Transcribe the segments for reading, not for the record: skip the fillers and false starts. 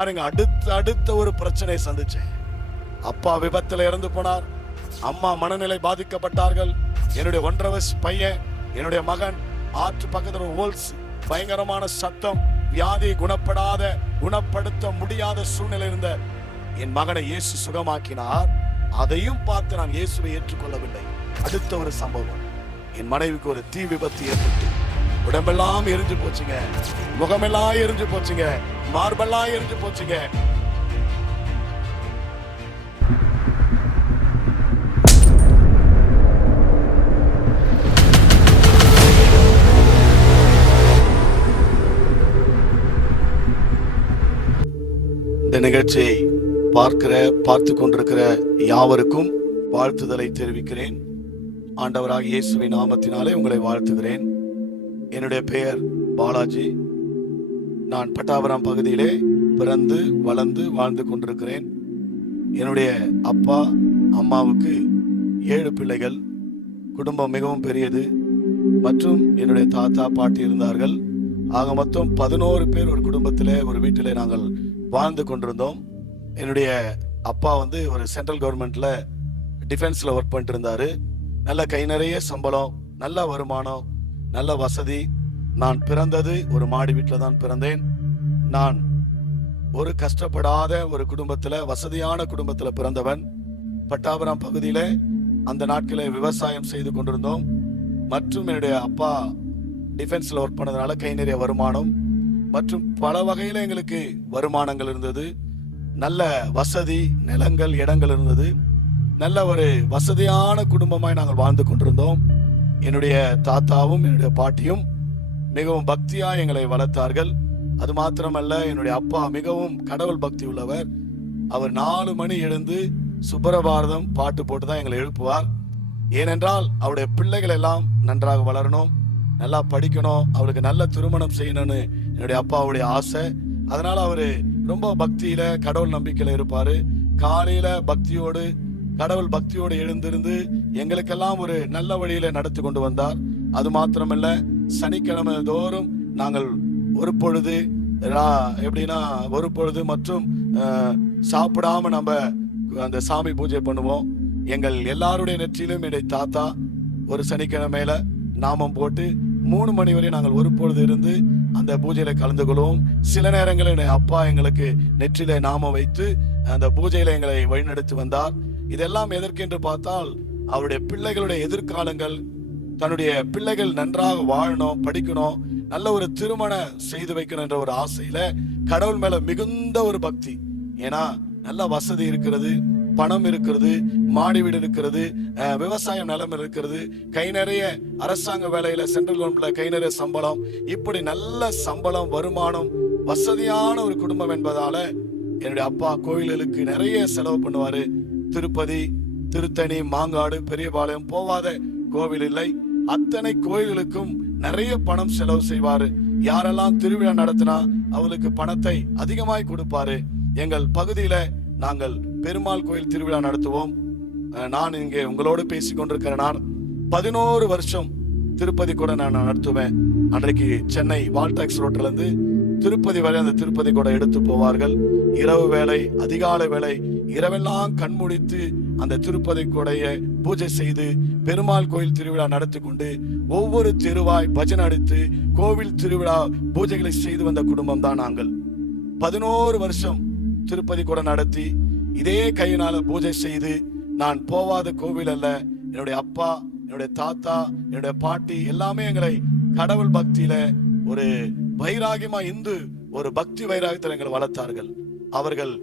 பாருங்க, அடுத்த ஒரு பிரச்சனையை சந்திச்சேன். அப்பா விபத்துல இறந்து போனார். அம்மா மனநிலை பாதிக்கப்பட்டார்கள். என்னுடைய 1.5 வயசு பையன், என்னுடைய மகன் ஆற்று பக்கத்தில் ஹோல்ஸ், பயங்கரமான சத்தம், வியாதி குணப்படுத்த முடியாத சூழ்நிலை இருந்த என் மகனை இயேசு சுகமாக்கினார். அதையும் பார்த்து நான் இயேசுவை ஏற்றுக்கொள்ளவில்லை. அடுத்த ஒரு சம்பவம், என் மனைவிக்கு ஒரு தீ விபத்து ஏற்பட்டு உடம்பெல்லாம் எரிஞ்சு போச்சுங்க, முகமெல்லாம் எரிஞ்சு போச்சுங்க, மார்பெல்லாம் எரிஞ்சு போச்சுங்க. இந்த நிகழ்ச்சியை பார்த்து கொண்டிருக்கிற யாவருக்கும் வாழ்த்துதலை தெரிவிக்கிறேன். ஆண்டவராகிய இயேசுவின் நாமத்தினாலே உங்களை வாழ்த்துகிறேன். என்னுடைய பெயர் பாலாஜி. நான் பட்டாபுரம் பகுதியிலே பிறந்து வளர்ந்து வாழ்ந்து கொண்டிருக்கிறேன். என்னுடைய அப்பா அம்மாவுக்கு 7 பிள்ளைகள், குடும்பம் மிகவும் பெரியது. மற்றும் என்னுடைய தாத்தா பாட்டி இருந்தார்கள். ஆக மொத்தம் 11 பேர் ஒரு குடும்பத்திலே, ஒரு வீட்டிலே நாங்கள் வாழ்ந்து கொண்டிருந்தோம். என்னுடைய அப்பா ஒரு சென்ட்ரல் கவர்மெண்ட்ல டிஃபென்ஸ்ல ஒர்க் பண்ணிட்டு இருந்தாரு. நல்ல கை நிறைய சம்பளம், நல்ல வருமானம், நல்ல வசதி. நான் பிறந்தது ஒரு மாடி வீட்டில் தான் பிறந்தேன். நான் ஒரு கஷ்டப்படாத ஒரு குடும்பத்துல, வசதியான குடும்பத்துல பிறந்தவன். பட்டாபுரம் பகுதியில அந்த நாட்களில் விவசாயம் செய்து கொண்டிருந்தோம். மற்றும் என்னுடைய அப்பா டிஃபென்ஸ்ல ஒர்க் பண்ணதுனால கை நிறைய வருமானம் மற்றும் பல வகையில எங்களுக்கு வருமானங்கள் இருந்தது. நல்ல வசதி, நிலங்கள், இடங்கள் இருந்தது. நல்ல ஒரு வசதியான குடும்பமாய் நாங்கள் வாழ்ந்து கொண்டிருந்தோம். என்னுடைய தாத்தாவும் என்னுடைய பாட்டியும் மிகவும் பக்தியா எங்களை வளர்த்தார்கள். அது மாத்திரமல்ல, என்னுடைய அப்பா மிகவும் கடவுள் பக்தி உள்ளவர். அவர் 4 மணி எழுந்து சுப்ரபாரதம் பாட்டு போட்டு தான் எங்களை எழுப்புவார். ஏனென்றால் அவருடைய பிள்ளைகள் எல்லாம் நன்றாக வளரணும், நல்லா படிக்கணும், அவருக்கு நல்ல திருமணம் செய்யணும்னு என்னுடைய அப்பாவுடைய ஆசை. அதனால அவரு ரொம்ப பக்தியில, கடவுள் நம்பிக்கையில இருப்பாரு. காலையில கடவுள் பக்தியோடு எழுந்திருந்து எங்களுக்கெல்லாம் ஒரு நல்ல வழியில நடத்தி கொண்டு வந்தார். அது மாத்திரமல்ல, சனிக்கிழமை தோறும் நாங்கள் ஒரு பொழுது மற்றும் சாப்பிடாம நம்ம அந்த சாமி பூஜை பண்ணுவோம். எங்கள் எல்லாருடைய நெற்றியிலும் என்னுடைய தாத்தா ஒரு சனிக்கிழமையில நாமம் போட்டு 3 மணி வரை நாங்கள் ஒரு பொழுது இருந்து அந்த பூஜையில கலந்து கொள்வோம். சில நேரங்களில் என்னுடைய அப்பா எங்களுக்கு நெற்றியில நாமம் வைத்து அந்த பூஜையில எங்களை வழிநடத்தி வந்தார். இதெல்லாம் எதற்கென்று பார்த்தால், அவருடைய பிள்ளைகளுடைய எதிர்காலங்கள், தன்னுடைய பிள்ளைகள் நன்றாக வாழணும், படிக்கணும், நல்ல ஒரு திருமணம் செய்து வைக்கணும் என்ற ஒரு ஆசையில கடவுள் மேல மிகுந்த ஒரு பக்தி. ஏன்னா நல்ல வசதி இருக்கிறது, பணம் இருக்கிறது, மாடி வீடு இருக்கிறது, விவசாய நிலம் இருக்கிறது, கை நிறைய அரசாங்க வேலையில சென்ட்ரல் கவர்மெண்ட்ல கை நிறைய சம்பளம், இப்படி நல்ல சம்பளம், வருமானம், வசதியான ஒரு குடும்பம் என்பதால என்னுடைய அப்பா கோயில்களுக்கு நிறைய செலவு பண்ணுவாரு. திருப்பதி, திருத்தணி, மாங்காடு, பெரியபாளையம் போவாத கோவில் இல்லை. அத்தனை கோயில்களுக்கும் நிறைய பணம் செலவு செய்வாரு. யாரெல்லாம் திருவிழா நடத்தினா அவளுக்கு பணத்தை அதிகமாய் கொடுப்பாரு. எங்கள் பகுதியில நாங்கள் பெருமாள் கோயில் திருவிழா நடத்துவோம். நான் இங்கே உங்களோடு பேசிக் கொண்டிருக்கிறேன். நான் 11 வருஷம் திருப்பதி கூட நான் நடத்துவேன். அன்றைக்கு சென்னை வால்டாக்ஸ் ரோட்ல இருந்து திருப்பதி வரை அந்த திருப்பதி கூட எடுத்து போவார்கள். இரவு வேலை, அதிகாலை வேலை, இரவெல்லாம் கண்முடித்து அந்த திருப்பதி கூடைய பூஜை செய்து பெருமாள் கோயில் திருவிழா நடத்தி கொண்டு ஒவ்வொரு தெருவாய் பஜனை அடித்து கோவில் திருவிழா பூஜைகளை செய்து வந்த குடும்பம் தான் நாங்கள். 11 வருஷம் திருப்பதி கூட நடத்தி இதே கையினால பூஜை செய்து, நான் போவாத கோவில் அல்ல. என்னுடைய அப்பா, என்னுடைய தாத்தா, என்னுடைய பாட்டி எல்லாமே எங்களை கடவுள் பக்தியில ஒரு வைராகியமா இந்து ஒரு பக்தி வைராகியத்தில் எங்களை வளர்த்தார்கள். அவர்கள்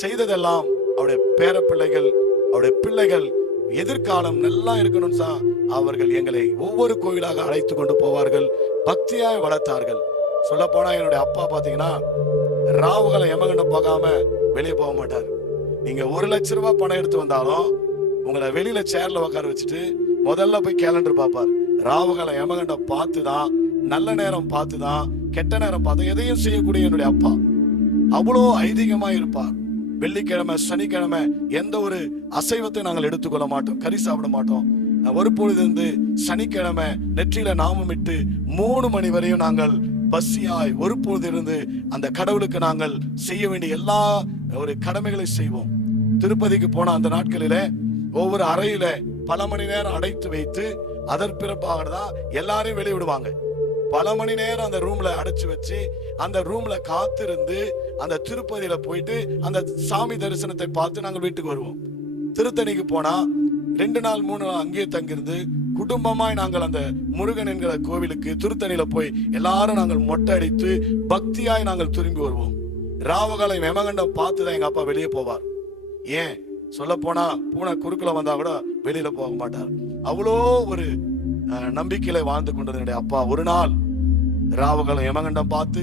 செய்ததெல்லாம் அவருடைய பேர பிள்ளைகள், அவருடைய பிள்ளைகள் எதிர்காலம் நல்லா இருக்கணும். அவர்கள் எங்களை ஒவ்வொரு கோவிலாக அழைத்து கொண்டு போவார்கள், பக்தியாய் வளர்த்தார்கள். சொல்ல போனா என்னுடைய அப்பா பாத்தீங்கன்னா ராவுகளை யமகண்டம் போகாம வெளியே போக மாட்டார். நீங்க 1 லட்சம் ரூபாய் பணம் எடுத்து வந்தாலும் உங்களை வெளியில சேர்ல உட்கார வச்சுட்டு முதல்ல போய் கேலண்டர் பார்ப்பார். ராவுகளை யமகண்டம் பார்த்துதான், நல்ல நேரம் பார்த்துதான், கெட்ட நேரம் பார்த்து எதையும் செய்யக்கூடிய என்னுடைய அப்பா அவ்வளோ ஐதீகமா இருப்பார். வெள்ளிக்கிழமை, சனிக்கிழமை எந்த ஒரு அசைவத்தை நாங்கள் எடுத்துக்கொள்ள மாட்டோம், கறி சாப்பிட மாட்டோம். ஒரு பொழுது இருந்து சனிக்கிழமை நெற்றியில நாமமிட்டு 3 மணி வரையும் நாங்கள் பசியாய் ஒருபோது இருந்து அந்த கடவுளுக்கு நாங்கள் செய்ய வேண்டிய எல்லா ஒரு கடமைகளை செய்வோம். திருப்பதிக்கு போன அந்த நாட்களிலே ஒவ்வொரு அறையில பல மணி நேரம் அடைத்து வைத்து அதன் பிறப்பாக தான் எல்லாரையும் வெளியிடுவாங்க. பல மணி நேரம் அந்த ரூம்ல அடைச்சு வச்சு அந்த ரூம்ல காத்திருந்து அந்த திருப்பதியில போயிட்டு அந்த சாமி தரிசனத்தை பார்த்து நாங்கள் வீட்டுக்கு வருவோம். திருத்தணிக்கு போனா 2 நாள் 3 நாள் அங்கேயே தங்கிருந்து குடும்பமாய் நாங்கள் அந்த முருகன் என்கிற கோவிலுக்கு திருத்தணியில போய் எல்லாரும் நாங்கள் மொட்டை அடித்து பக்தியாய் நாங்கள் திரும்பி வருவோம். ராவகாலம் யமகண்டம் பார்த்துதான் எங்க அப்பா வெளியே போவார். ஏன் சொல்ல போனா பூனை குறுக்குல வந்தா கூட வெளியில போக மாட்டார். அவ்வளோ ஒரு நம்பிக்கையில வாழ்ந்து கொண்டது என்னுடைய அப்பா. ஒரு நாள் ராவகாலம் யமகண்டம் பார்த்து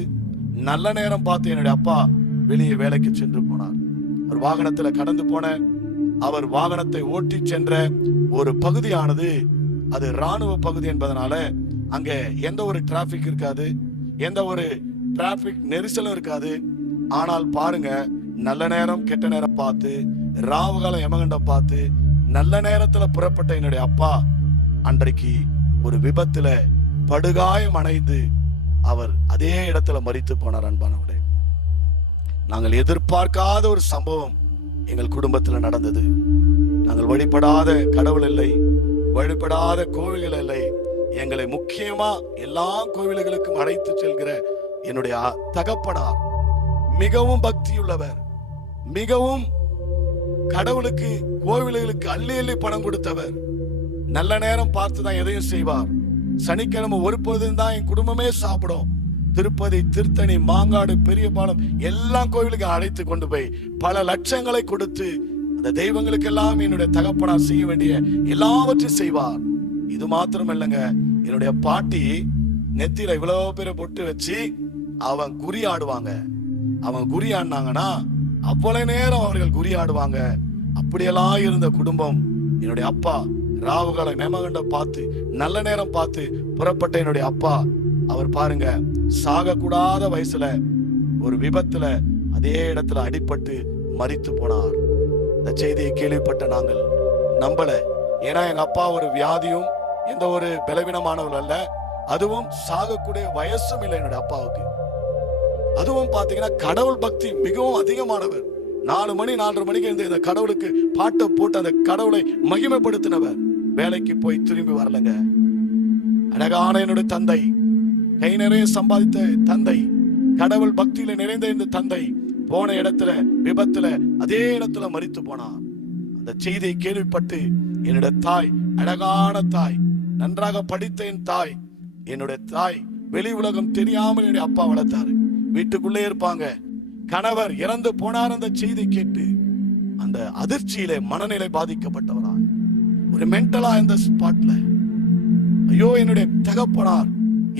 நல்ல நேரம் பார்த்து என்னுடைய அப்பா வெளியே வேலைக்கு சென்று போனார். ஒரு வாகனத்துல கடந்து போன அவர் வாகனத்தை ஓட்டி சென்ற ஒரு பகுதியானது அது ராணுவ பகுதி என்பதனால அங்க எந்த ஒரு டிராபிக் இருக்காது, எந்த ஒரு டிராபிக் நெரிசலும் இருக்காது. ஆனால் பாருங்க, நல்ல நேரம் கெட்ட நேரம் பார்த்து ராவுகால யமகண்டம் பார்த்து நல்ல நேரத்துல புறப்பட்ட என்னுடைய அப்பா அன்றைக்கு ஒரு விபத்துல படுகாயம் அடைந்து அவர் அதே இடத்துல மரித்து போனார். அன்பானவர்களே, நாங்கள் எதிர்பார்க்காத ஒரு சம்பவம் எங்கள் குடும்பத்துல நடந்தது. நாங்கள் வழிபடாத கடவுள் இல்லை, வழிபடாத கோவில்கள் இல்லை. எங்களை முக்கியமா எல்லா கோவில்களுக்கும் அழைத்து செல்கிற என்னுடைய தகப்பனார் மிகவும் பக்தியுள்ளவர், மிகவும் கடவுளுக்கு கோவில்களுக்கு அள்ளி அள்ளி பணம் கொடுத்தவர். நல்ல நேரம் பார்த்துதான் எதையும் செய்வார். சனிக்கிழமை ஒரு பொழுதும் தான் என் குடும்பமே சாப்பிடும். திருப்பதி, திருத்தணி, மாங்காடு, பெரியபாளையம் எல்லாம் கோவிலுக்கு அழைத்து கொண்டு போய் பல லட்சங்களை கொடுத்து அந்த தெய்வங்களுக்கு எல்லாம் என்னுடைய தகப்பனார் செய்ய வேண்டிய எல்லாவற்றையும் செய்வார். இது மாத்திரம் இல்லைங்க, என்னுடைய பாட்டி நெத்தியில இவ்வளவு பேரை பொட்டு வச்சு அவங்க குறி ஆடுவாங்க. அவங்க குறி ஆடினாங்கன்னா அவ்வளவு நேரம் அவர்கள் குறி ஆடுவாங்க. அப்படியெல்லாம் இருந்த குடும்பம். என்னுடைய அப்பா ராவுகால யமகண்டம் பார்த்து நல்ல நேரம் பார்த்து புறப்பட்ட என்னுடைய அப்பா, அவர் பாருங்க, சாகக்கூடாத வயசுல ஒரு விபத்துல அதே இடத்துல அடிபட்டு மரித்து போனார். இந்த செய்தியை கேள்விப்பட்ட நாங்கள் நம்பல. ஏன்னா எங்க அப்பா ஒரு வியாதியும் எந்த ஒரு பலவீனமானவர் அல்ல, அதுவும் சாகக்கூடிய வயசும் இல்லை என்னுடைய அப்பாவுக்கு. அதுவும் பாத்தீங்கன்னா கடவுள் பக்தி மிகவும் அதிகமானவர். 4 மணி 4:30 மணிக்கு இருந்து இந்த கடவுளுக்கு பாட்டை போட்டு அந்த கடவுளை மகிமைப்படுத்தினவர். வேலைக்கு போய் திரும்பி வரலங்க. அழகான என்னுடைய தந்தை, கை நிறைய சம்பாதித்த தந்தை, கடவுள் பக்தியில நிறைந்த இந்த தந்தை போன இடத்துல விபத்துல அதே இடத்துல மரித்து போனார். அந்த செய்தியை கேள்விப்பட்டு என்னுடைய தாய், அழகான தாய், நன்றாக படித்த என் தாய், என்னுடைய தாய் வெளி உலகம் தெரியாமல் என்னுடைய அப்பா வளர்த்தாரு. வீட்டுக்குள்ளே இருப்பாங்க. கணவர் இறந்து போனார். அந்த செய்தி கேட்டு அந்த அதிர்ச்சியிலே மனநிலை பாதிக்கப்பட்டவராய் ஒரு மென்டலா இந்த ஸ்பாட்ல, ஐயோ என்னுடைய தகப்பனார்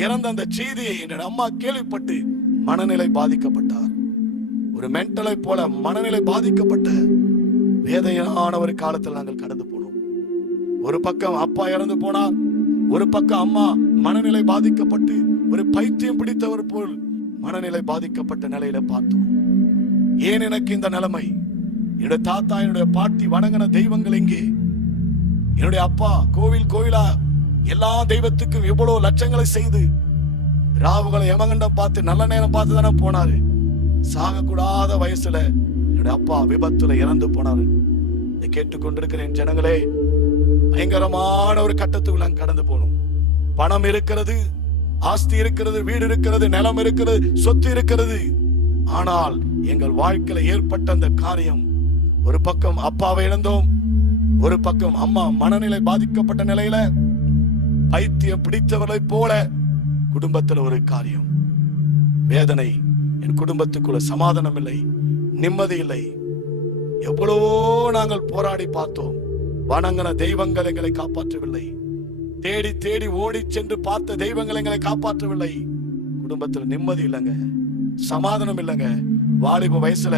இறந்த அந்த செய்தியை என்னுடைய அம்மா கேள்விப்பட்டு மனநிலை பாதிக்கப்பட்டார். ஒரு மென்டலை போல மனநிலை பாதிக்கப்பட்ட வேதனையான ஒரு காலத்தில் நாங்கள் கடந்து போனோம். ஒரு பக்கம் அப்பா இறந்து போனார், ஒரு பக்கம் அம்மா மனநிலை பாதிக்கப்பட்டு ஒரு பைத்தியம் பிடித்தவர் போல் மனநிலை பாதிக்கப்பட்ட நிலையில பார்த்தோம். ஏன் எனக்கு இந்த நிலைமை? என்னுடைய தாத்தா, என்னுடைய பாட்டி வணங்கின தெய்வங்கள் எங்கே? என்னுடைய அப்பா கோவிலா எல்லா தெய்வத்துக்கும் எவ்வளவு லட்சங்களை செய்து ராவுகளை யமகண்டம் பார்த்து நல்ல நேரம் பார்த்து தானே போனாரு. சாகக்கூடாத வயசுல என்னுடைய அப்பா விபத்துல இறந்து போனாரு. இதை கேட்டுக்கொண்டிருக்கிறேன் ஜனங்களே, பயங்கரமான ஒரு கட்டத்துக்குள்ள கடந்து போனோம். பணம் இருக்கிறது, ஆஸ்தி இருக்கிறது, வீடு இருக்கிறது, நிலம் இருக்கிறது, சொத்து இருக்கிறது. ஆனால் எங்கள் வாழ்க்கையில ஏற்பட்ட அந்த காரியம், ஒரு பக்கம் அப்பாவை இழந்தோம், ஒரு பக்கம் அம்மா மனநிலை பாதிக்கப்பட்ட நிலையில பைத்தியம் பிடித்தவர்களை போல குடும்பத்தில் ஒரு காரியம், வேதனை. என் குடும்பத்துக்குள்ள சமாதானம் இல்லை, நிம்மதி இல்லை. எவ்வளவோ நாங்கள் போராடி பார்த்தோம். வணங்கின தெய்வங்கள் எங்களை காப்பாற்றவில்லை. தேடி தேடி ஓடி சென்று பார்த்த தெய்வங்கள் எங்களை காப்பாற்றவில்லை. குடும்பத்தில் நிம்மதி இல்லைங்க, சமாதானம் இல்லைங்க. வாலிப வயசுல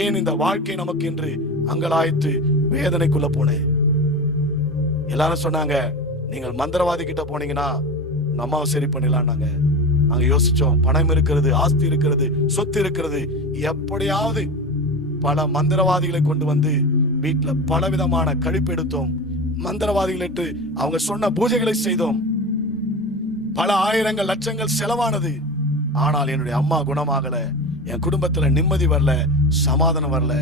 ஏன் இந்த வாழ்க்கை நமக்கு என்று அங்கலாய்த்து வேதனைக்குள்ள போனேன். எல்லாரும் சொன்னாங்க, நீங்கள் மந்திரவாதி கிட்ட போனீங்கன்னா அம்மாவை சரி பண்ணிடலான்னாங்க. நாங்க யோசிச்சோம், பணம் இருக்கிறது, ஆஸ்தி இருக்கிறது, சொத்து இருக்கிறது, எப்படியாவது பல மந்திரவாதிகளை கொண்டு வந்து வீட்டுல பல விதமான கழிப்பு எடுத்தோம். மந்திரவாதிகளிட்டு அவங்க சொன்ன பூஜைகளை செய்தோம். பல ஆயிரங்கள் லட்சங்கள் செலவானது. ஆனால் என்னுடைய அம்மா குணமாகல, என் குடும்பத்துல நிம்மதி வரல, சமாதானம் வரல.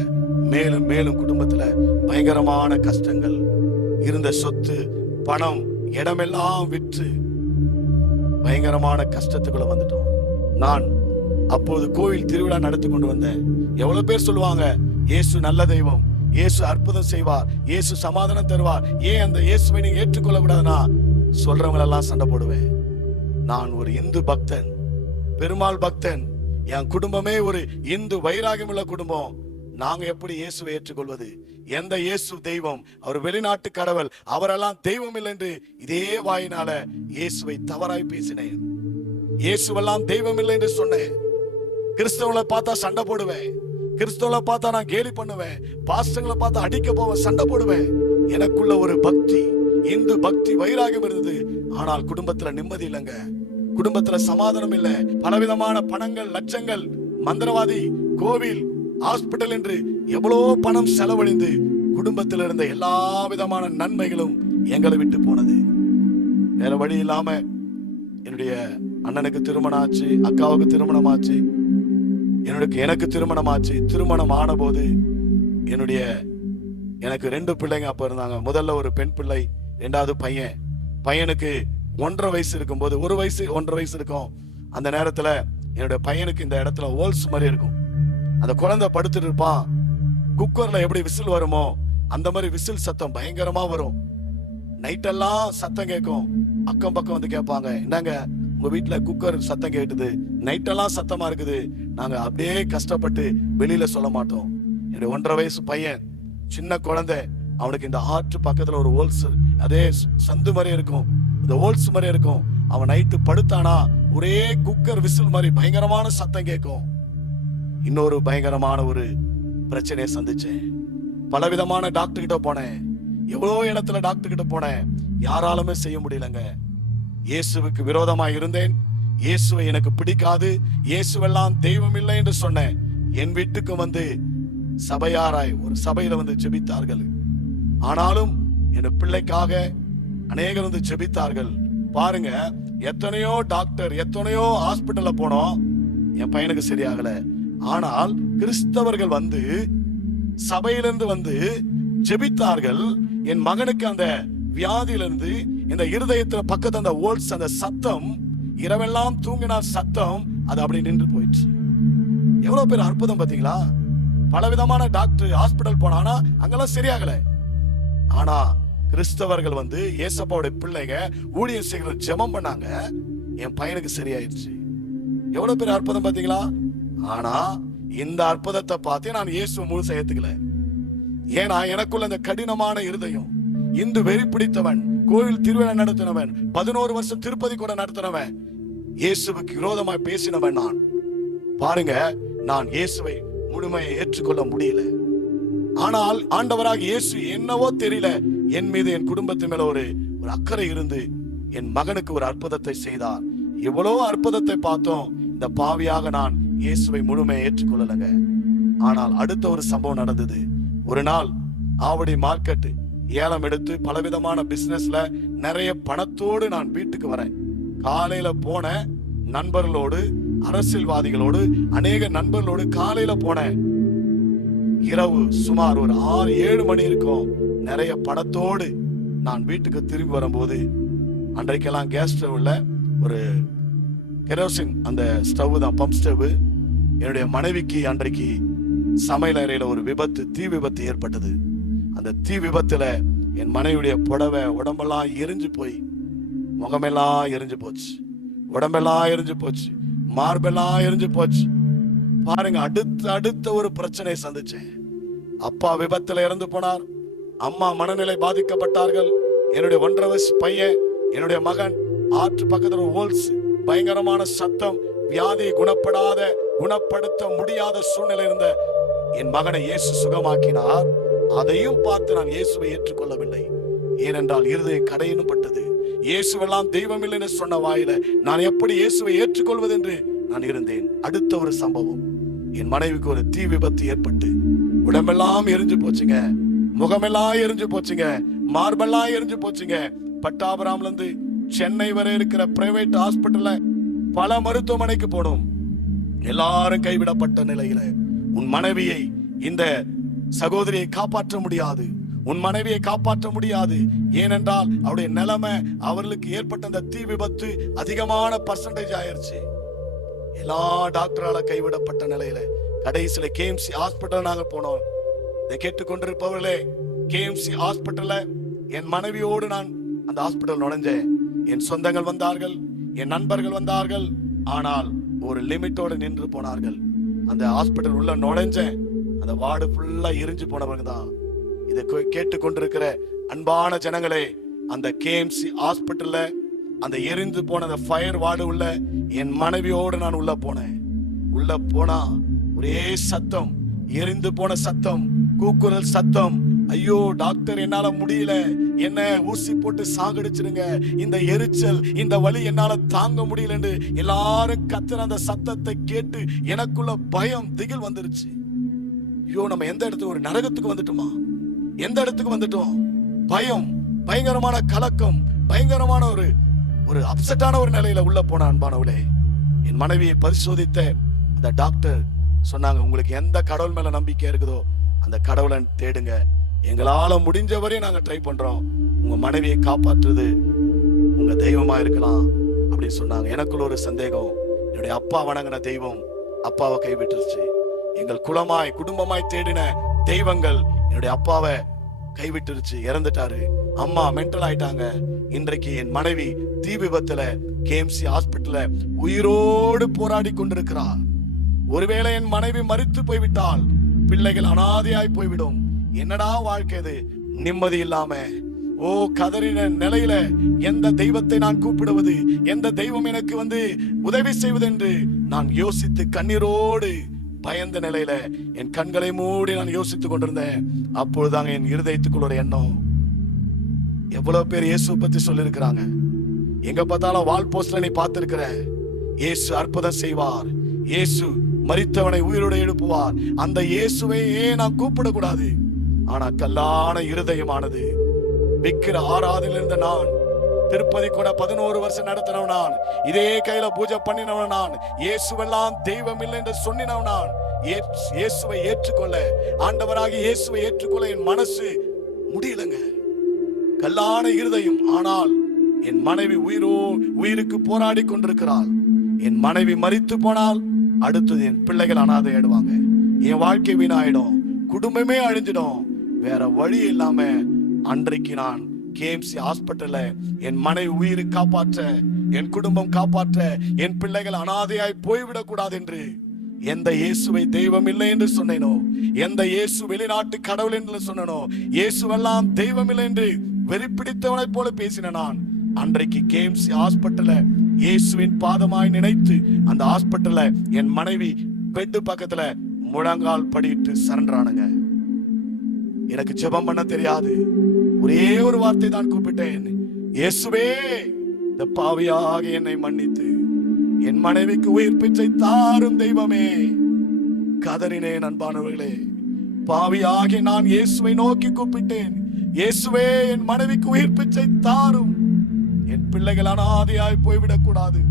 மேலும் மேலும் குடும்பத்துல பயங்கரமான கஷ்டங்கள். இருந்த சொத்து, பணம், இடமெல்லாம் விற்று பயங்கரமான கஷ்டத்துக்குள்ள வந்துட்டோம். நான் அப்போது கோவில் திருவிழா நடத்தி கொண்டு வந்தேன். எவ்வளவு பேர் சொல்லுவாங்க, இயேசு நல்ல தெய்வம், இயேசு அற்புதம் செய்வார், இயேசு சமாதானம் தருவார், ஏன் அந்த இயேசுவை நீங்க ஏற்றுக்கொள்ள கூடாதுன்னா சொல்றவங்க எல்லாம் சண்டை போடுவேன். நான் ஒரு இந்து பக்தன், பெருமாள் பக்தன், என் குடும்பமே ஒரு இந்து வைராகியம் உள்ள குடும்பம். நாங்க எப்படி இயேசுவை ஏற்றுக்கொள்வது? எந்த இயேசு தெய்வம்? அவர் வெளிநாட்டு கடவுள், அவரெல்லாம் தெய்வம் இல்லை என்று இதே வாயினால இயேசுவை தவறாய் பேசினேன். இயேசுவெல்லாம் தெய்வம் இல்லை என்று சொன்னேன். கிறிஸ்தவங்களை பார்த்தா சண்டை போடுவேன், கிறிஸ்தவங்களை பார்த்தா நான் கேலி பண்ணுவேன், பாஸ்டர்களை பார்த்தா அடிக்க போவேன், சண்டை போடுவேன். எனக்குள்ள ஒரு பக்தி, இந்து பக்தி வைராகியம் இருந்தது. ஆனால் குடும்பத்துல நிம்மதி இல்லைங்க, குடும்பத்துல சமாதானம் இல்லை. பலவிதமான பணங்கள், லட்சங்கள், மந்திரவாதி, கோவில், ஹாஸ்பிட்டல் என்று எவ்வளவு பணம் செலவழிந்து குடும்பத்தில் இருந்த எல்லா விதமான நன்மைகளும் எங்களை விட்டு போனது. வேற வழி இல்லாம என்னுடைய அண்ணனுக்கு திருமணம் ஆச்சு, அக்காவுக்கு திருமணம் ஆச்சு, எனக்கு திருமணம் ஆச்சு. திருமணம் ஆன போது எனக்கு 2 பிள்ளைங்க அப்ப இருந்தாங்க. முதல்ல ஒரு பெண் பிள்ளை, 2வது பையன். பையனுக்கு 1.5 வயசு இருக்கும்போது, 1 வயசு 1.5 வயசு இருக்கும். அந்த நேரத்துல என்னுடைய பையனுக்கு இந்த இடத்துல ஹோல்ஸ் மாதிரி இருக்கும். அந்த குழந்தை படுத்துட்டு இருப்பான். குக்கர்ல எப்படி விசில் வருமோ அந்த மாதிரி விசில் சத்தம் பயங்கரமா வரும். நைட்டெல்லாம் சத்தம் கேட்கும். அக்கம் பக்கம் வந்து கேட்பாங்க, என்னங்க உங்க வீட்டுல குக்கர் சத்தம் கேட்டுது, நைட்டெல்லாம் சத்தமா இருக்குது. நாங்க அப்படியே கஷ்டப்பட்டு வெளியில சொல்ல மாட்டோம். என்னுடைய 1.5 வயசு பையன், சின்ன குழந்தை, அவனுக்கு இந்த ஆற்று பக்கத்துல ஒரு ஹோல்ஸ், அதே சந்து மாதிரி இருக்கும், இந்த ஹோல்ஸ் மாதிரி இருக்கும். அவன் நைட்டு படுத்தானா ஒரே குக்கர் விசில் மாதிரி பயங்கரமான சத்தம் கேட்கும். இன்னொரு பயங்கரமான ஒரு பிரச்சனையை சந்திச்சேன். பலவிதமான டாக்டர் கிட்ட போனேன், எவ்வளோ இடத்துல டாக்டர் கிட்ட போனேன், யாராலுமே செய்ய முடியலங்க. இயேசுவுக்கு விரோதமா இருந்தேன். இயேசுவை எனக்கு பிடிக்காது, இயேசுவெல்லாம் தெய்வம் இல்லை என்று சொன்னேன். என் வீட்டுக்கு வந்து சபையாராய் ஒரு சபையில வந்து ஜெபித்தார்கள். ஆனாலும் என் பிள்ளைக்காக அநேகர் வந்து ஜெபித்தார்கள். பாருங்க, எத்தனையோ டாக்டர், எத்தனையோ ஹாஸ்பிட்டல்ல போனோம், என் பையனுக்கு சரியாகல. ஆனால் கிறிஸ்தவர்கள் வந்து சபையிலிருந்து வந்து ஜெபித்தார்கள். என் மகனுக்கு அந்த வியாதியிலிருந்து, இந்த இருதயத்துல பக்கத்து அந்த ஓல்ஸ், அந்த சத்தம், இரவெல்லாம் தூங்கினார் சத்தம், அது அப்படி நின்று போயிடுச்சு. எவ்வளவு பேர் அற்புதம் பாத்தீங்களா? பலவிதமான டாக்டர் ஹாஸ்பிட்டல் போனா அங்கெல்லாம் சரியாகல. ஆனா கிறிஸ்தவர்கள் வந்து ஏசப்பாவுடைய பிள்ளைங்க ஊழியர் செய்கிற ஜெபம் பண்ணாங்க, என் பையனுக்கு சரியாயிடுச்சு. எவ்வளவு பேர் அற்புதம் பாத்தீங்களா? ஆனா இந்த அற்புதத்தை பார்த்து நான் இயேசுவை முழுசா ஏத்துக்கல. ஏன்னா எனக்குள்ள அந்த கடினமான இருதயம், இந்து வெறி பிடித்தவன், கோவில் திருவிழா நடத்தினவன், 11 வருஷம் திருப்பதி கூட நடத்தினவன், இயேசுவுக்கு விரோதமாய் பேசினவன் நான். பாருங்க, நான் இயேசுவை முழுமையை ஏற்றுக்கொள்ள முடியல. ஆனால் ஆண்டவராக இயேசு என்னவோ தெரியல, என் மீது, என் குடும்பத்து மேல ஒரு அக்கறை இருந்து என் மகனுக்கு ஒரு அற்புதத்தை செய்தார். எவ்வளவு அற்புதத்தை பார்த்தோம். இந்த பாவியாக நான் இயேசுவை முழுமையை ஏற்றுக்கொள்ளலங்க. ஆனால் அடுத்த ஒரு சம்பவம் நடந்தது. ஒரு நாள் ஆவடி மார்க்கெட் ஏலம் எடுத்து பலவிதமான பிசினஸ்ல நிறைய பணத்தோடு நான் வீட்டுக்கு வரேன். காலையில போன நண்பர்களோடு, அரசியல்வாதிகளோடு, அநேக நண்பர்களோடு காலையில போனேன். இரவு சுமார் ஒரு 6-7 மணி இருக்கும். நிறைய பணத்தோடு நான் வீட்டுக்கு திரும்பி வரும்போது, அன்றைக்கெல்லாம் கேஸ் ஸ்டவ்ல ஒரு கெரோசின், அந்த ஸ்டவ் தான், பம்ப் ஸ்டவ். என்னுடைய மனைவிக்கு அன்றைக்கு சமையல் அறையில ஒரு விபத்து, தீ விபத்து ஏற்பட்டது. அந்த தீ விபத்துல என் மனைவியுடைய புடவை உடம்பெல்லாம் எரிஞ்சு போய், முகமெல்லாம் எரிஞ்சு போச்சு, உடம்பெல்லாம் எரிஞ்சு போச்சு, மார்பெல்லாம் எரிஞ்சு போச்சு. பாருங்க, அடுத்த ஒரு பிரச்சனையை சந்திச்சேன். அப்பா விபத்துல இறந்து போனார், அம்மா மனநிலை பாதிக்கப்பட்டார்கள். என்னுடைய 1.5 வயசு பையன், என்னுடைய மகன், ஆற்று பக்கத்துல ஹோல்ஸ், பயங்கரமான சத்தம், வியாதியை குணப்படுத்த முடியாத சூழ்நிலை இருந்த என் மகனை இயேசு சுகமாக்கினார். அதையும் பார்த்து நான் இயேசுவை ஏற்றுக்கொள்ளவில்லை. ஏனென்றால் இருதயம் கடையினுப்பட்டது. இயேசுவெல்லாம் தெய்வம் இல்லைன்னு சொன்ன வாயில நான் எப்படி இயேசுவை ஏற்றுக்கொள்வது என்று நான் இருந்தேன். அடுத்த ஒரு சம்பவம், என் மனைவிக்கு ஒரு தீ விபத்து ஏற்பட்டு உடம்பெல்லாம் எரிஞ்சு போச்சுங்க, முகமெல்லாம் எரிஞ்சு போச்சுங்க, மார்பெல்லாம் எரிஞ்சு போச்சுங்க. பட்டாபுராம்ல இருந்து சென்னை வரை இருக்கிற பிரைவேட் ஹாஸ்பிட்டல்ல பல மருத்துவமனைக்கு போனோம், எல்லாரும் கைவிடப்பட்ட நிலையில உன் மனைவியை, இந்த சகோதரியை காப்பாற்ற முடியாது, உன் மனைவியை காப்பாற்ற முடியாது. ஏனென்றால் அவருடைய நிலைமை, அவர்களுக்கு ஏற்பட்ட அந்த தீ விபத்து அதிகமான பர்சன்டேஜ் ஆயிருச்சு. எல்லா டாக்டரால கைவிடப்பட்ட நிலையில கடைசியில கேஎம்சி ஹாஸ்பிட்டல் நாங்க போனோம். இதை கேட்டுக்கொண்டிருப்பவர்களே, கேஎம்சி ஹாஸ்பிட்டல்ல என் மனைவியோடு நான் அந்த ஹாஸ்பிட்டல் நுழைஞ்சேன். என் சொந்தங்கள் வந்தார்கள், என் நண்பர்கள் வந்தார்கள். ஆனால் ஒரு லிமிட்டோடு நின்று போனார்கள். அந்த ஹாஸ்பிட்டல் உள்ள நுழைஞ்சேன், அந்த வார்டு ஃபுல்லா எரிஞ்சு போனவங்க தான். இதை கேட்டுக்கொண்டிருக்கிற அன்பான ஜனங்களே, அந்த கேஎம்சி ஹாஸ்பிட்டல்ல அந்த எரிந்து போன அந்த ஃபயர் வார்டு உள்ள என் மனைவியோடு நான் உள்ள போனேன். உள்ள போனா ஒரே சத்தம், எரிந்து போன சத்தம், கூக்குரல் சத்தம். ஐயோ டாக்டர், என்னால முடியல, என்ன ஊசி போட்டு சாகடிச்சிருங்க, இந்த எரிச்சல், இந்த வலி என்னால தாங்க முடியல என்று எல்லாரும் கத்துற அந்த சத்தத்தை கேட்டு எனக்குள்ள பயம், திகில் வந்துருச்சு. ஐயோ, நம்ம எந்த இடத்துக்கு, ஒரு நரகத்துக்கு வந்துட்டோமா? எந்த இடத்துக்கு வந்துட்டோம்? பயம், பயங்கரமான கலக்கம், பயங்கரமான ஒரு அப்செட்டான ஒரு நிலையில உள்ள போன அன்பானவளே, என் மனைவியை பரிசோதித்த அந்த டாக்டர் சொன்னாங்க, உங்களுக்கு எந்த கடவுள் மேல நம்பிக்கை இருக்குதோ அந்த கடவுளை தேடுங்க, எங்களால முடிஞ்சவரையும் நாங்க ட்ரை பண்றோம், உங்க மனைவியை காப்பாற்றுறது உங்க தெய்வமா இருக்கலாம் அப்படின்னு சொன்னாங்க. எனக்குள்ள ஒரு சந்தேகம், என்னுடைய அப்பா வணங்கின தெய்வம் அப்பாவை கைவிட்டுருச்சு. எங்கள் குலமாய் குடும்பமாய் தேடின தெய்வங்கள் என்னுடைய அப்பாவை கைவிட்டுருச்சு, இறந்துட்டாரு. அம்மா மென்டல் ஆயிட்டாங்க. இன்றைக்கு என் மனைவி தீ விபத்துல கேஎம்சி ஹாஸ்பிட்டல்ல உயிரோடு போராடி கொண்டிருக்கிறார். ஒருவேளை என் மனைவி மரித்து போய்விட்டால் பிள்ளைகள் அனாதையாய் போய்விடும். என்னடா வாழ்க்கை இது? நிம்மதி இல்லாம கதறின நிலையில எந்த தெய்வத்தை நான் கூப்பிடுவது, எந்த தெய்வம் எனக்கு உதவி செய்வது என்று நான் யோசித்து கண்ணீரோடு பயந்த நிலையில என் கண்களை மூடி நான் யோசித்துக் கொண்டிருந்தேன். அப்பொழுதுதாங்க என் இருதயத்துக்குள்ள ஒரு எண்ணம், எவ்வளவு பேர் இயேசு பத்தி சொல்லிருக்கிறாங்க, எங்க பார்த்தாலும் வால் போஸ்ட்ல நீ பார்த்திருக்கிற, இயேசு அற்புதம் செய்வார், இயேசு மரித்தவனை உயிரோடு எழுப்புவார். அந்த இயேசுவை ஏன் நான் கூப்பிடக்கூடாது? ஆனா கல்லான இருதயமானது, விக்கிர ஆராதனையில் இருந்த நான், திருப்பதி கூட 11 வருஷம் நடத்தினவன் நான், இதே கையில பூஜை பண்ணினவன் நான், இயேசுவெல்லாம் தெய்வம் இல்லை என்று சொன்னினவன் நான். இயேசுவை ஏற்றுக்கொள்ள, ஆண்டவராக இயேசுவை ஏற்றுக்கொள்ள என் மனசு முடியலங்க, கல்லான இருதயம். ஆனால் என் மனைவி உயிருக்கு போராடி கொண்டிருக்கிறாள். என் மனைவி மரித்து போனால் அடுத்தது என் பிள்ளைகள் அனாதை ஆயிடுவாங்க, என் வாழ்க்கை வீணாயிடும், குடும்பமே அழிஞ்சிடும். வேற வழி இல்லாம அன்றைக்கு நான் கேஎம்சி ஹாஸ்பிட்டல்ல என் மனைவி உயிரை காப்பாற்ற, என் குடும்பம் காப்பாற்ற, என் பிள்ளைகள் அனாதையாய் போய்விடக் கூடாது என்று எந்த இயேசுவை தெய்வம் இல்லை என்று சொன்னேனோ, எந்த இயேசு வெளிநாட்டு கடவுள் என்று சொன்னனோ, இயேசுவெல்லாம் தெய்வம் இல்லை என்று வெறிப்பிடித்தவனை போல பேசின நான், அன்றைக்கு கேஎம்சி ஹாஸ்பிட்டல்ல இயேசுவின் பாதமாய் நினைத்து அந்த ஹாஸ்பிட்டல்ல என் மனைவி பெட் பக்கத்துல முழங்கால் படிட்டு சரண்டரானுங்க. எனக்கு ஜெபம் பண்ண தெரியாது, ஒரே ஒரு வார்த்தை தான் கூப்பிட்டேன், இயேசுவே இந்த பாவியாக என்னை மன்னித்து என் மனைவிக்கு உயிர் பிச்சை தாரும் தெய்வமே. கதறினேன் அன்பானவர்களே, பாவியாகி நான் இயேசுவை நோக்கி கூப்பிட்டேன், இயேசுவே என் மனைவிக்கு உயிர் பிச்சை தாரும், என் பிள்ளைகள் அனாதையாய் போய்விடக் கூடாது,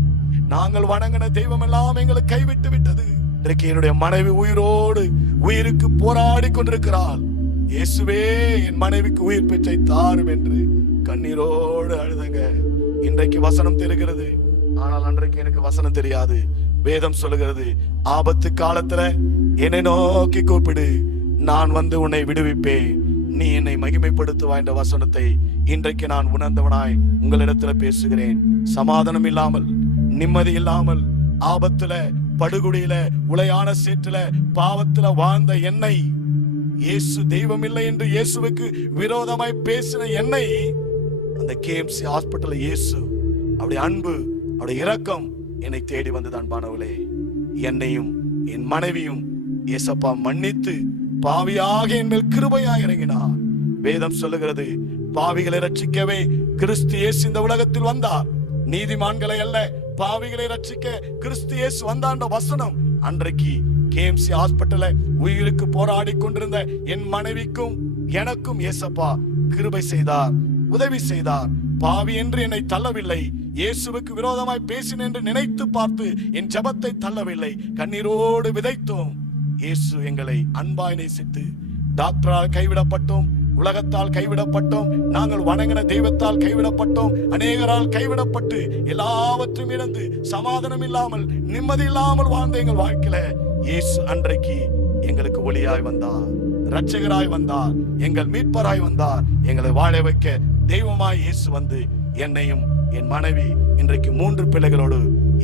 நாங்கள் வணங்கின தெய்வம் எல்லாம் எங்களை கைவிட்டு விட்டது. இன்றைக்கு என்னுடைய மனைவி உயிரோடு உயிருக்கு போராடி கொண்டிருக்கிறாள், இயேசுவே என் மனைவிக்கு உயிர் பிச்சை தாரும் என்று கண்ணீரோடு அழுதங்க. இன்றைக்கு வசனம் தெரிகிறது, ஆனால் அன்றைக்கு எனக்கு வசனம் தெரியாது. வேதம் சொல்லுகிறது, ஆபத்து காலத்துல என்னை நோக்கி கூப்பிடு, நான் உன்னை விடுவிப்பேன், நீ என்னை மகிமைப்படுத்துவா என்ற வசனத்தை இன்றைக்கு நான் உணர்ந்தவனாய் உங்களிடத்துல பேசுகிறேன். சமாதானம் இல்லாமல், நிம்மதி இல்லாமல், ஆபத்துல, படுகுடியில, உளையான சேற்றுல, பாவத்துல வாழ்ந்த என்னை, இயேசு தெய்வம் இல்லை என்று இயேசுவுக்கு விரோதமாய் பேசின என்னை அந்த கேஎம்சி ஹாஸ்பிட்டல் இயேசு அவருடைய அன்பு, அவருடைய இரக்கம் என்னை தேடி வந்தது. அன்பானவர்களே, என்னையும் என் மனைவியும் இயேசப்பா மன்னித்து பாவியாக என் மேல் கிருபையாக இறங்கினார். வேதம் சொல்லுகிறது, பாவிகளை ரட்சிக்கவே கிறிஸ்து இயேசு இந்த உலகத்தில் வந்தார், நீதிமான்களை அல்ல பாவிகளை ரட்சிக்க கிறிஸ்து இயேசு வந்தார் என்ற வசனம் அன்றைக்கு கேஎம்சி ஹாஸ்பிட்டல்ல உயிருக்கு போராடி கொண்டிருந்த என் மனைவிக்கும் எனக்கும் இயேசப்பா கிருபை செய்தார், உதவி செய்தார். பாவி என்று என்னை தள்ளவில்லை, இயேசுவுக்கு விரோதமாய் பேசினேன் என்று நினைத்து பார்த்து என் ஜெபத்தை தள்ளவில்லை. கண்ணீரோடு விதைத்தோம். இயேசு எங்களை அன்பாய் நேசித்து, டாக்டரால் கைவிடப்பட்டோம், உலகத்தால் கைவிடப்பட்டோம், நாங்கள் வணங்கின தெய்வத்தால் கைவிடப்பட்டோம், அநேகரால் கைவிடப்பட்டு எல்லாவற்றையும் இழந்து சமாதானம் இல்லாமல் நிம்மதி இல்லாமல் வாழ்ந்த எங்கள் வாழ்க்கையில இயேசு அன்றைக்கு எங்களுக்கு ஒளியாய் வந்தார், இரட்சகராய் வந்தார், எங்கள் மீட்பராய் வந்தார். எங்களை வாழ வைக்க தெய்வமாய் இயேசு வந்து என்னையும் என் மனைவி இன்றைக்கு 3 பிள்ளைகளோடு,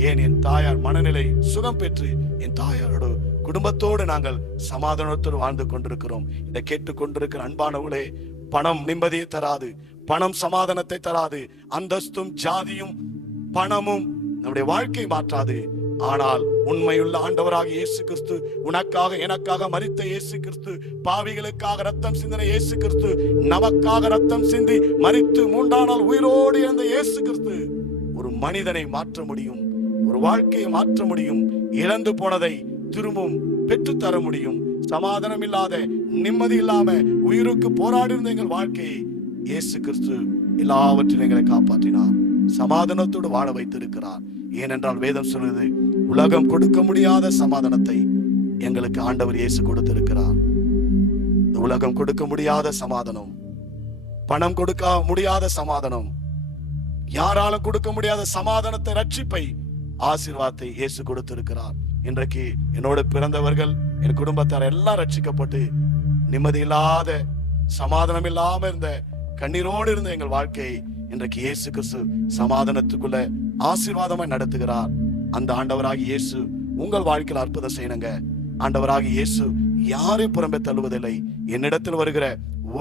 ஏன் என் தாயார் மனநிலை சுகம் பெற்று என் தாயாரோடு குடும்பத்தோடு நாங்கள் சமாதானத்தோடு வாழ்ந்து கொண்டிருக்கிறோம். இதை கேட்டுக் கொண்டிருக்கிற அன்பானவர்களே, பணம் நிம்மதியை தராது, பணம் சமாதானத்தை தராது, அந்தஸ்தும் ஜாதியும் பணமும் நம்முடைய வாழ்க்கை மாற்றாது. ஆனால் உண்மையுள்ள ஆண்டவராக இயேசு கிறிஸ்து, உனக்காக எனக்காக மரித்த இயேசு கிறிஸ்து, பாவிகளுக்காக ரத்தம் சிந்தின இயேசு கிறிஸ்து, நமக்காக ரத்தம் சிந்தி மரித்து 3ஆம் நாள் உயிரோடு இருந்த இயேசு கிறிஸ்து ஒரு மனிதனை மாற்ற முடியும், ஒரு வாழ்க்கையை மாற்ற முடியும், இழந்து போனதை திரும்பவும் பெற்று தர முடியும். சமாதானம் இல்லாத, நிம்மதி இல்லாம உயிருக்கு போராடி இருந்த எங்கள் வாழ்க்கையை இயேசு கிறிஸ்து எல்லாவற்றிலும் எங்களை காப்பாற்றினார், சமாதானத்தோடு வாழ வைத்திருக்கிறார். ஏனென்றால் வேதம் சொல்லுது, உலகம் கொடுக்க முடியாத சமாதானத்தை எங்களுக்கு ஆண்டவர் இயேசு கொடுத்திருக்கிறார். உலகம் கொடுக்க முடியாத சமாதானம், பணம் கொடுக்க முடியாத சமாதானம், யாராலும் கொடுக்க முடியாத சமாதானத்தை, ரட்சிப்பை, ஆசீர்வாதத்தை இயேசு கொடுத்திருக்கிறார். இன்றைக்கு என்னோட பிறந்தவர்கள், என் குடும்பத்தார் எல்லாம் ரட்சிக்கப்பட்டு நிம்மதி இல்லாத, சமாதானம் இல்லாம இருந்த, கண்ணீரோடு இருந்த எங்கள் வாழ்க்கையை இன்றைக்கு இயேசு கிறிஸ்து சமாதானத்துக்குள்ள ஆசீர்வாதமாய் நடத்துகிறார். அந்த ஆண்டவராகி இயேசு உங்கள் வாழ்க்கையில் அற்புதம் செய்யணுங்க. ஆண்டவராகி இயேசு யாரையும் புறம்பே தள்ளுவதில்லை. என்னிடத்தில் வருகிற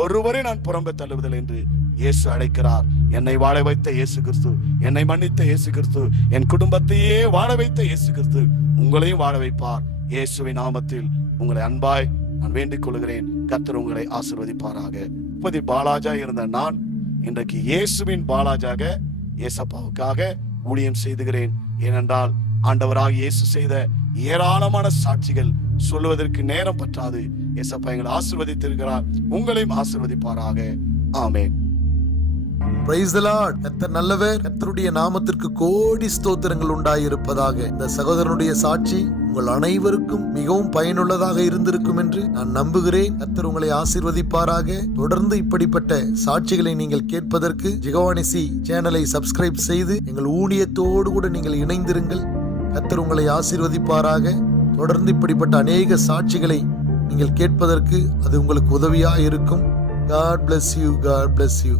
ஒருவரை நான் புறம்பே தள்ளுவதில்லை என்று இயேசு அழைக்கிறார். என்னை வாழ வைத்த இயேசு கிறிஸ்து, என்னை மன்னித்த இயேசு கிறிஸ்து, என் குடும்பத்தையே வாழ வைத்த இயேசு கிறிஸ்து உங்களையும் வாழ வைப்பார். இயேசுவின் நாமத்தில் உங்களை அன்பாய் நான் வேண்டிக் கொள்கிறேன். கர்த்தர் உங்களை ஆசீர்வதிப்பாராக. இப்போது பாலாஜா இருந்த நான் இன்றைக்கு இயேசுவின் பாலாஜாக இயேசப்பாவுக்காக ஊழியம் செய்துகிறேன். ஏனென்றால் ஆண்டவராக இயேசு செய்த ஏராளமான சாட்சிகள் சொல்வதற்கு நேரம் பற்றாது. இயேசப்பா எங்களை ஆசீர்வதித்திருக்கிறார், உங்களையும் ஆசீர்வதிப்பாராக. ஆமென். Praise the Lord. கர்த்தர் நல்லவர். கர்த்தருடைய நாமத்திற்கு கோடி ஸ்தோத்திரங்கள் உண்டாயிருப்பதாக. இந்த சகோதரனுடைய சாட்சி உங்கள் அனைவருக்கும் மிகவும் பயனுள்ளதாக இருந்திருக்கும் என்று நான் நம்புகிறேன். கர்த்தர் உங்களை ஆசீர்வதிப்பாராக. தொடர்ந்து இப்படிப்பட்ட சாட்சிகளை நீங்கள் கேட்பதற்கு ஜெகவானிசி சேனலை சப்ஸ்கிரைப் செய்து எங்கள் ஊழியத்தோடு கூட நீங்கள் இணைந்திருங்கள். கர்த்தர் உங்களை ஆசீர்வதிப்பாராக. தொடர்ந்து இப்படிப்பட்ட அநேக சாட்சிகளை நீங்கள் கேட்பதற்கு அது உங்களுக்கு உதவியாக இருக்கும். God bless you. God bless you.